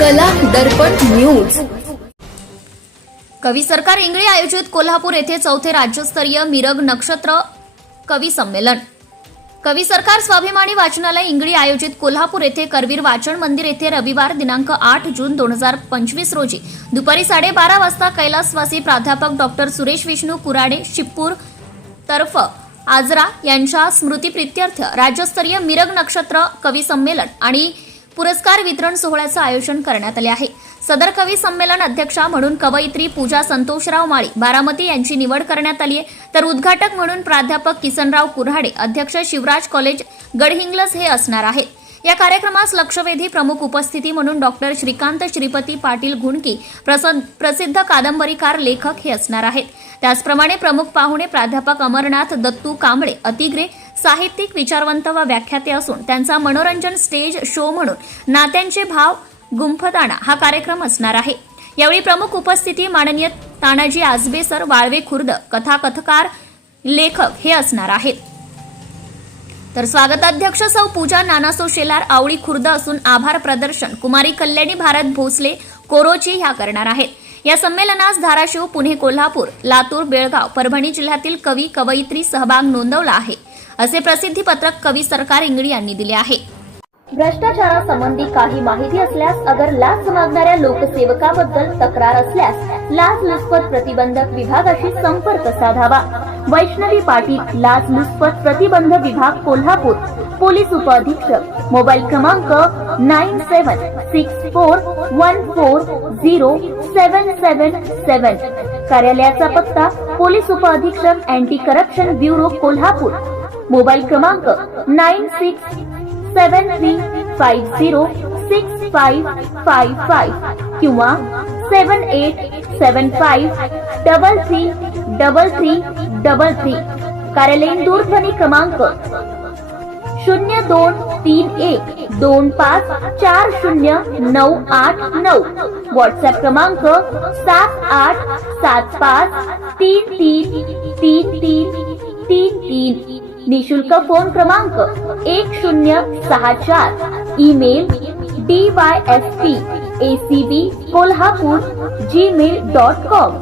कला दर्पण न्यूज. कवी सरकार इंगळे आयोजित कोल्हापूर येथे चौथे राज्यस्तरीय मिरग नक्षत्र कवी संमेलन. कवी सरकार स्वाभिमानी वाचनालय इंगळी आयोजित कोल्हापूर येथे करवीर वाचन मंदिर येथे रविवार दिनांक आठ जून दोन हजार पंचवीस रोजी दुपारी साडेबारा वाजता कैलासवासी प्राध्यापक डॉक्टर सुरेश विष्णू कुराडे शिपूर तर्फ आजरा यांच्या स्मृतीप्रित्यर्थ राज्यस्तरीय मिरग नक्षत्र कवी संमेलन आणि पुरस्कार वितरण सोहळ्याचं आयोजन करण्यात आले आहे. सदर कवी संमेलन अध्यक्षा म्हणून कवयित्री पूजा संतोषराव माळी बारामती यांची निवड करण्यात आली आहे. तर उद्घाटक म्हणून प्राध्यापक किसनराव कुऱ्हाडे अध्यक्ष शिवराज कॉलेज गडहिंग्लज हे असणार आहेत. या कार्यक्रमास लक्षवेधी प्रमुख उपस्थिती म्हणून डॉक्टर श्रीकांत श्रीपती पाटील घुणकी प्रसिद्ध कादंबरीकार लेखक हे असणार आहेत. त्याचप्रमाणे प्रमुख पाहुणे प्राध्यापक अमरनाथ दत्तू कांबळे अतिग्रे साहित्यिक विचारवंत व व्याख्याते असून त्यांचा मनोरंजन स्टेज शो म्हणून नात्यांचे भाव गुंफताना हा कार्यक्रम असणार आहे. यावेळी प्रमुख उपस्थिती माननीय तानाजी आजबे सर वाळवे खुर्द कथाकथकार लेखक हे असणार आहेत. तर स्वागताध्यक्ष सौ पूजा नानासो शेलार आवळी खुर्द असून आभार प्रदर्शन कुमारी कल्याणी भारत भोसले कोरोची ह्या करणार आहेत. या संमेलनास धाराशिव पुणे कोल्हापूर लातूर बेळगाव परभणी जिल्ह्यातील कवी कवयित्री सहभाग नोंदवला आहे. असे प्रसिद्धी पत्रक कवी सरकार इंगडी यांनी दिले आहे. भ्रष्टाचारासंबंधी काही माहिती असल्यास अगर लाच मागणाऱ्या लोकसेवकाबद्दल तक्रार असल्यास लाच लुचपत प्रतिबंधक विभागाशी संपर्क साधावा. वैष्णवी पाटील लाच लुचपत प्रतिबंध विभाग कोल्हापूर. पोलीस उपअधीक्षक. मोबाईल क्रमांक nine seven six four one four zero seven seven seven. कार्यालयाचा पत्ता पोलीस उपअधीक्षक anti corruption bureau Kolhapur. Mobile क्रमांक nine six seven three five zero six five five five किंवा seven eight seven five double three double three double three. कार्यालयीन दूरध्वनी क्रमांक शून्य दोन तीन एक दोन पाच चार शून्य नऊ आठ नऊ. व्हॉट्सअप क्रमांक सात आठ सात पाच तीन तीन तीन तीन तीन तीन. निशुल्क फ़ोन क्रमांक एक शून्य सहा चार. Email D Y S P A C B Kolhapur Gmail dot com